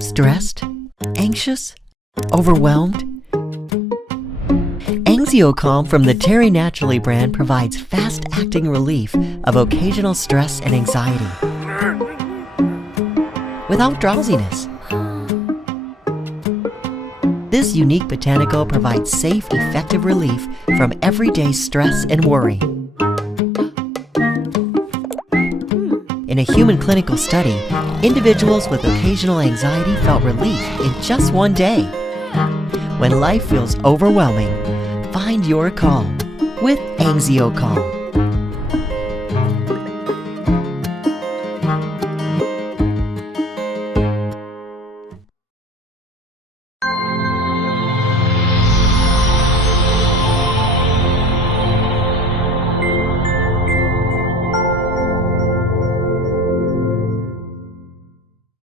Stressed? Anxious? Overwhelmed? AnxioCalm from the Terry Naturally brand provides fast-acting relief of occasional stress and anxiety without drowsiness. This unique botanical provides safe, effective relief from everyday stress and worry. In a human clinical study, individuals with occasional anxiety felt relief in just one day. When life feels overwhelming, find your calm with AnxioCalm.